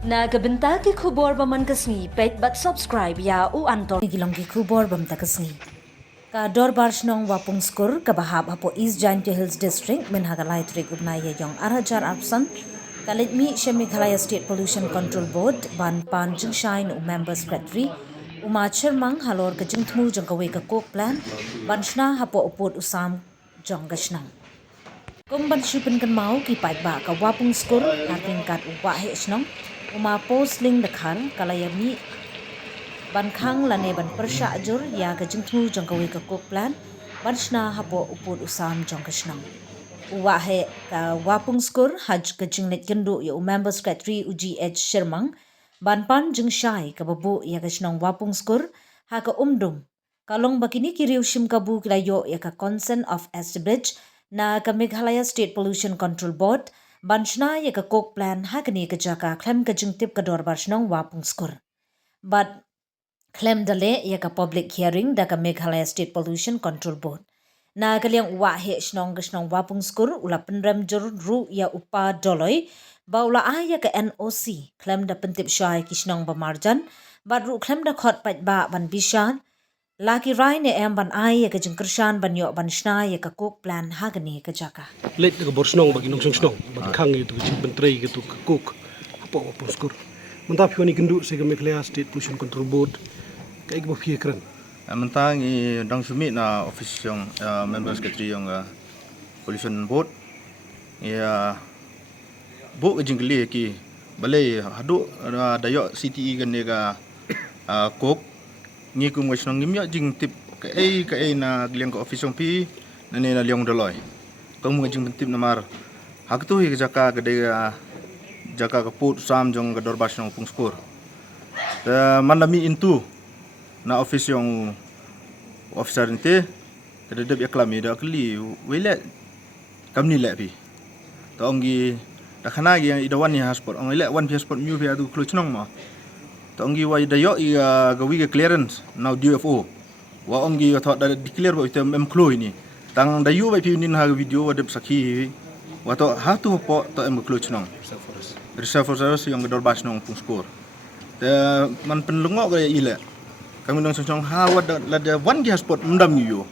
Nagabenta ki khubor baman kasni pet but subscribe ya u antor gilong ki khubor bam takasni ka dor barshnong wapung skur ka bahab hapo East Giant Hills District min hagalai trik ubnai ye yong arhajar arpsan kalit Shemighalaya State Pollution Control Board ban pan jingshine u member secretary uma chermang halor ka jingthmu jangkawe ka kok plan ban shna hapo upot usam jong gashnang Kumban shipin kan mau ki pai ba ka wapung skur hating kat upa he snong uma posling dekhar kalayami ban khang lane ban persha ajur ya ka jingthmu jangkawe ka kok plan ban shna hapo uput usam jong ka snong uwa he ka wapung skur haj ka jinglet gendu ya member secretary UGH Shermang ban pan jingshai ka babu ya ka snong wapung skur ha ka umdum kalong bakini kiriu shim kabu kilayo ya ka consent of establish na ka Meghalaya State Pollution Control Board banshna ya ka kok plan hakani ka jaka klem ka jingtip ka dor barshnong wapung skur but klem dale ya ka public hearing da ka Meghalaya State Pollution Control Board na kaliang wa he shnong gashnong wapung skur ula penrem jur ru ya upa doloy baula ya ka NOC klem da pentip shai kishnong bamarjan but ru klem da khot pat ba ban bishan Laki rai ne em ban ai ya ka jingkershan ban yo ban shna ya ka kok plan hagani ka jaka. Let ka borsnong bagi nong song bagi khang itu ka menteri gitu ka kok apa apa skur. Mentap ni kendu se ka Meghalaya State Pollution Control Board ka ik bofie kran. Mentang i dang sumit na office yang member secretary yang pollution board ya bu ka jingle ki balai hadu dayo CTE kan ne ka kok ni ku mo snong ngimya jing tip ka ai na gliang ka office pi na ne na liang doloi kong mo jing tip namar hak tu hi jaka ka de jaka ka put sam jong ka dorbas nong pung skor ta manami into na office yang officer inte kada de yaklami da kli wele kamni le pi to ongi da khana gi idawan ni passport ong le one passport new pi adu klo chnong ma ongi wa dayo i gawi clearance now DFO wa ongi thot da declare wa item emplo ini tang dayu ba pi nin ha video wa de sakhi wa to ha tu po to emplo chnong reserve force yang gedor bas nong pung skor te man penlungo ga ile kami dong song ha wa la de wan gi sport mdam yo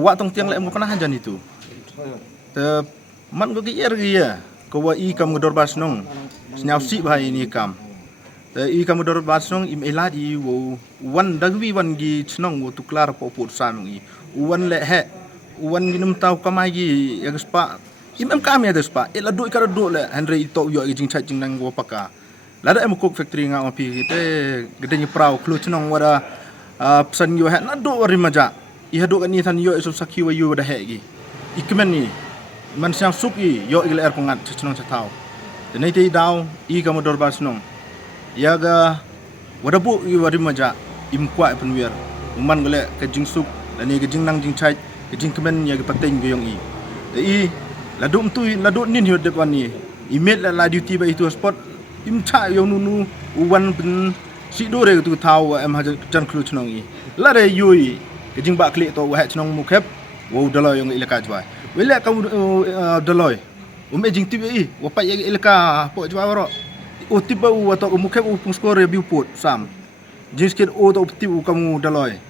wa tong tiang le mo kana hajan itu te man go gi er gi ya ko wa i kam gedor bas nong snyau si ba ini kam i kamu dor basong im eladi wo wan dagwi wan gi chnong wo tuklar po put sami wan le he wan ginum taw kamai gi yagspa im kam ya despa ela do ikara do le andre to yo gi jing cha jing nang wo paka lada em cook factory nga opi te gede ni prau klu chnong wara psan yo he na do wari maja i hado kan ni than yo isu sakhi wa yo da he gi ikmen ni man sang suki yo igel er pangat chnong cha taw te nei te daw i kamu dor basong yaga wadabu i wari maja imkwa penwiar uman gole ke jingsuk lani ke jingnang jingchai ke jingkemen ya ke pateng ge yong i ladum tu ladut nin hiot depan ni email la duty ba itu spot imcha yong nunu uwan pen si do re tu taw em ha jan khlu chnong i la re yui ke jing ba klik to wa chnong mu khep wo dalo yong ilaka jwa wele kam daloy jing ti i wa pa ilaka po jwa ro o tiba u atau mukhe u pung skor review pot sam jins kit o to tiba kamu daloi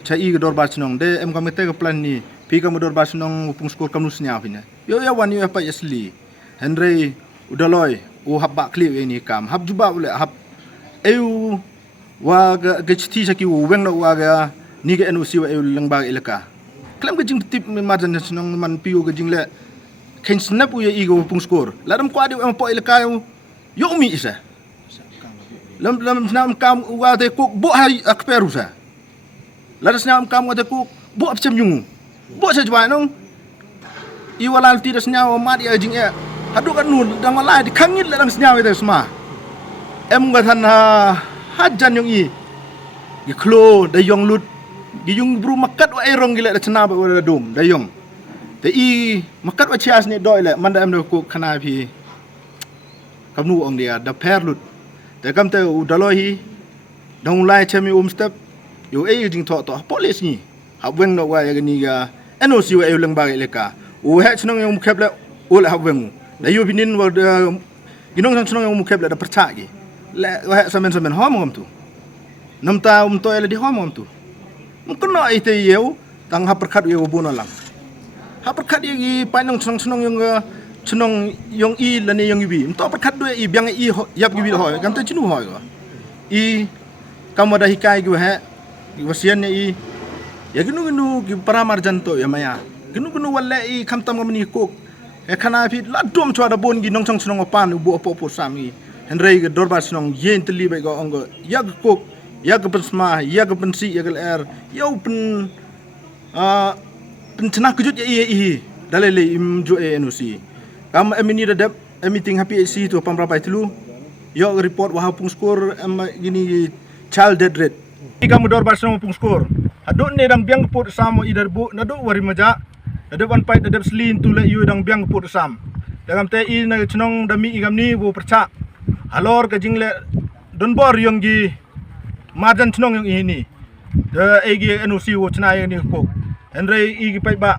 chai ge dor bas nong de em kamu te plan ni pi kamu dor bas nong pung skor kamu snya pina yo ya wan yo pa asli henry u daloi o habba clip ini kam hab juba ule hab eu wa ge chiti saki u weng no wa ga ni ge NOC wa eu lengba ilaka klam ge jing tip me marjan nong man pi u ge jing le ken snap u ye i ge pung skor ladam kwa de em po ilaka yo mi isa lam nam kam wa de kuk bo hai akperu sa la nam kam wa de kuk bo apcem yung bo sa jwa nong i wala ti das nyaw ma di ajing e hadu kan nun dang wala di khangit la dang snyaw de sma em ga than hajan yung i klo de yong lut gi yung bru makat wa erong gila da chna ba wa dum de yong te i makat wa chias ni doi le man da em do kuk khana phi kamnu ong dia da perlut te kam te udalohi dong lai chemi step yo jing to police ni habwen no wa ya ni ga NOC wa leng ba leka u he chnong yong khep le u le habwen da yo binin wa ginong sang sunong yang mukheb le da percak gi le wa samen ho mom tu nam ta to ele di ho mom tu mungkin no ite yeu tang ha perkat yeu buno lang ha perkat gi panong sunong yang i lani yang ibi to perkat do i biang i yap gi bi ho kam ta chinu ho i kamada hikai gi ha wasian i ya ginu gi paramar janto ya maya ginu wala i kamtam ngamni kok kana fi la dom chwa da bon gi nong chong sunong pan bu opo sami henrei ge dorbar sunong yen tli be go ongo yag kok yag pensma yag pensi yag er yau pen chana kujut ya i dalele im jo e nusi kam emini da meeting happy ac tu pam rapai tlu yo report wa pung skor gini child death rate kamu dorbar sunong pung skor aduk ne dang biang put samo idar bu nadu wari maja ada one fight ada selin tu le yu dang biang put sam dalam te i na chnong dami igam ni bu perca halor ka jingle don bor yong gi marjan chnong yong ini de egi enusi wo chna ni ko henre i gi pai ba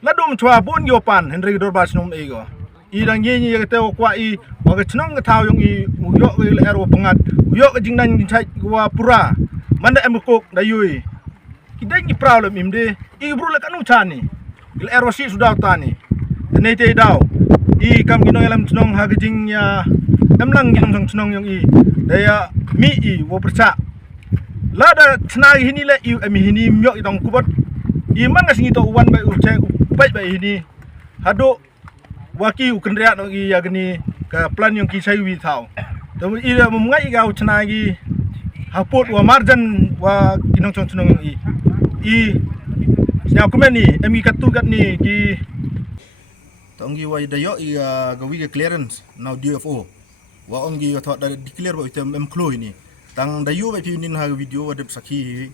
ladum chwa bon yo pan henre dor ba chnong ego i dang ye ni te kwa i wa ka chnong ka taw yong i yo ge le ero pangat yo ka jing nan chai wa pura manda em ko da yui kidai ni problem imde i bru le kanu chani il erosi sudah tani tenai te dau i kam ginong elam chnong ha gijing ya emlang ginong chnong yang i daya mi i wo perca la da chna hini le i mi hini myok i dong kubot i man ngasing to wan bai u che bai bai hini hado waki u kendria no i ya gni ka plan yang ki sai wi thau to i da mum ngai ga u chna gi hapot wa marjan wa ginong chnong yang i Snya komen ni emi katu kat ni ki tonggi wa dayo i gawi ke clearance now DFO wa ongi thot da declare wa item em kloi ni tang dayo ba pi nin ha video wa de sakhi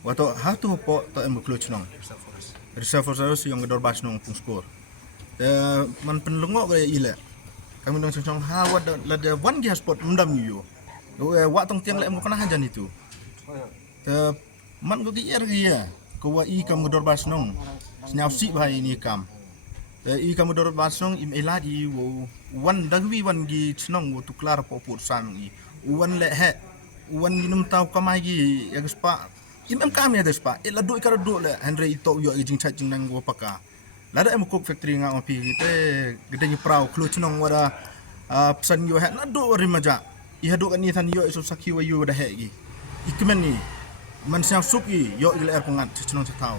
wa to ha tu po to em kloi chnong reserve force yang dor bas nong pung skor man pen lungo ga ile kami dong chong ha wa la de one gas spot mendam yo wa tong tiang le em kana hajan itu man go gi er gi ya ko wa i kam dor bas nong snyau si bai ni kam i kam dor bas nong im elad i wo wan dagwi wan gi chnong wo tu klar po put sam i wan le he wan ginum taw kamai gi yagspa im kam ya despa ela do ikara do le henre ito yo i jing cha jing nang wo paka lada em cook factory nga opi te gede ni prau klu chnong wada pesan yo he na do rimaja i hadu kan ni than yo iso sakhi wa yo da he gi ikmen ni man siang suki yo il er pungat chnong chatau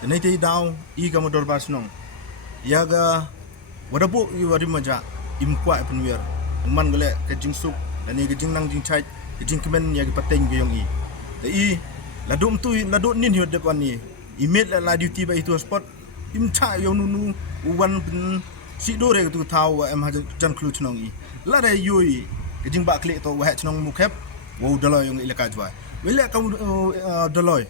tenai te dau i kam dor bas nong yaga wada bu i wari maja im kwa penwer man gele ke jing suk dan ni ke jing nang jing chai ke jing kemen ya ke pateng ge yong i te i ladum tu ladu nin hiot de pan ni imet la duty ba itu spot im cha yo nu wan pen si do re tu thau em ha jan klu chnong i la re yui ke jing ba klik to wa chnong mu khep wo dalo yong ile ka jwa wele kamu daloy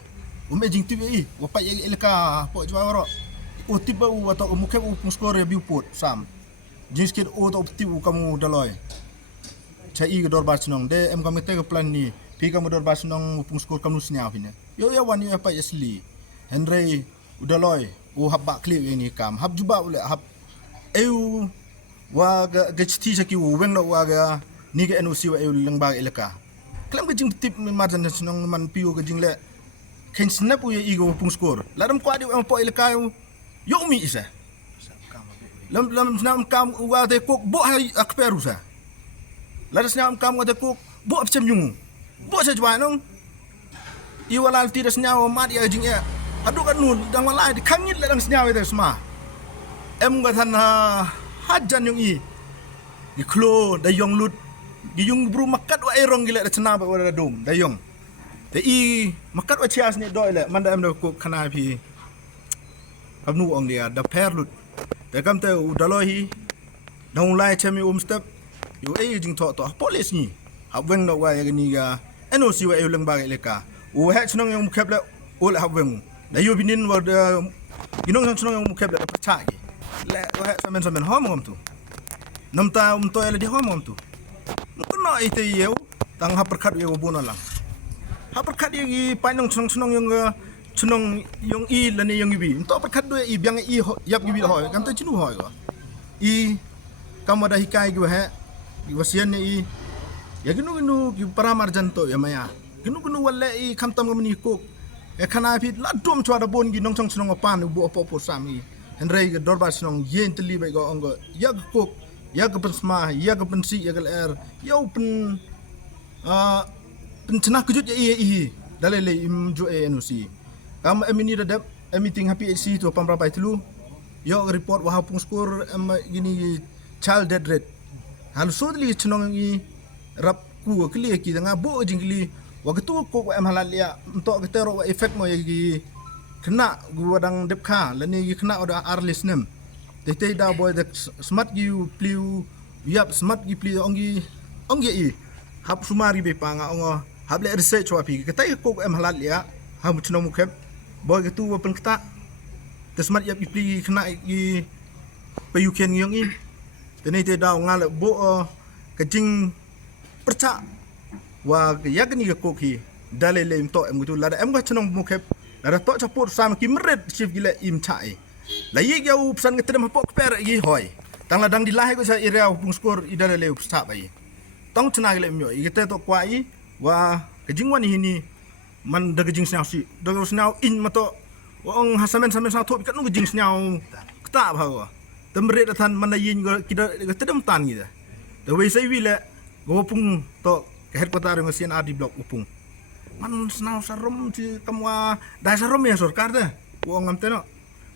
jing tu i wa pa ile ka po jwa ro o tiba u atau mu khep u skor review pot sam jing skit o to tibu kamu daloy chai ge dor ba chnong de em kamu te plan ni pi kamu dor ba chnong pung skor kamu snya fine yo ya wan yo pa asli henry udaloy u habba klik ini kam hab juba ule hab eu wa ga chti saki u weng no wa ga ni ga NOC wa eu lengba ilaka klam ga jing tip mi marjan chnong man piu ga jing le ken snap u ye igo pung skor ladam kwa di em po ilaka yo mi isa lam snam kam wa de kok bo hai akperu sa ladam snam kam wa de kok bo apcem yung bo sa jwa nong i wala ti das nyaw mat ya jing ya adu kan nun dang wala di khangit la dang snyaw itu sma em ga than hajan yung i di klo da yong lut di yung bru makat wa erong gila da chna ba wa dom da yong te i makat wa chias ni doi le manda em do ko khana phi abnu ong dia da per lut te kam te u dalohi dong lai chemi step yo e jing to police ni habweng no wa ya ni ga NOC wa eu leng ba le ka u ha chnong yung khep le o le habweng da yo binin wa ginong chnong yung khep le percha gi le wa samen hom tu namta to ele di hom tu no ite yeu tang ha perkhat ye bono lang ha perkhat ye painong chnong yung i lani yung bi to perkhat do i biang i yap gi bi ho kam te chinu ho go i kamada hikai gi ha wasian ni ya ginu ki paramar janto ya maya ginu wala kamtam ngamni ko e kana pi la dom chwa da bon gi nong chong snong pan bu opo sami henrei ge dorba snong yen tli be go ongo yag ko yag pen sma yag pen si yag er yo pen pen chna kujut e dalele im jo e nusi kam emini da meeting happy HC to pamra pai tlu yo report wa hapung skor gini child death rate hal sodli chnong i rap ku kli ki nga bo jingli wa ketu ko em halal ya untuk ketero effect mo gi kena guadang dep kha lani gi kena oda arlis nem te da boy the smart gi pliu yap smart gi pliu ongi i hap sumari be panga ongo hab le research wa pi ketai ko em halal ya ham chno mu khep boy ketu wa pen kta te smart yap gi pli kena gi pe you can yong i te da ngal bo kajing perca wa ya gani ko ki dalele im to em gutu la em ga chno mu khep la to chapur sam ki meret chief gile im chai la yi ga u psan ngetem pok per gi hoy tang la dang di lahe ko sa area pung skor idare le upsta bai tong chna gile myo i te to kwa i wa kajing wani hini man da kajing snau si da snau in mato ong hasamen samen sa to kat nu kajing snau kta ba wa temret than man da yin go kida tedem tan gi da the way sai wi le go pung to headquarter ng CNR di blok upung man snau sarom ti kamwa da sarom ya sarkar da wo ngam te no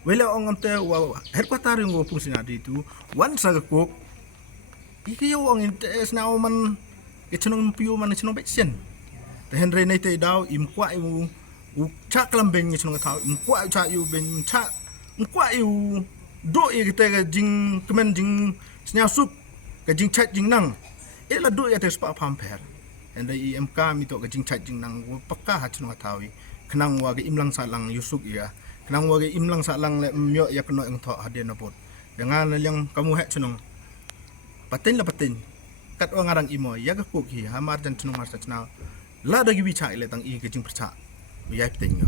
wele ongam te wa headquarter ng upung sinadi tu wan sa ko iki yo ong snau man itchunong piu man itchunong betsen te henre nei te dau im kwa u cha klambeng itchunong thau im kwa cha yu ben cha im kwa yu do e te ga jing kemen jing snya sup ga jing chat jing nang e la do ya te spa pam per henre IMK mi to ga jing chat jing nang pakka ha chunong thawi khnang wa ga imlang sa lang yusuk ya khnang wa ga imlang sa lang le myo ya kno eng tho hadien na bot dengan yang kamu he chunong paten la paten kat orang imo ya ga ko ki hamar jan chunong mar sa chna la da gi bi cha ile tang i ga jing percha ya pten yo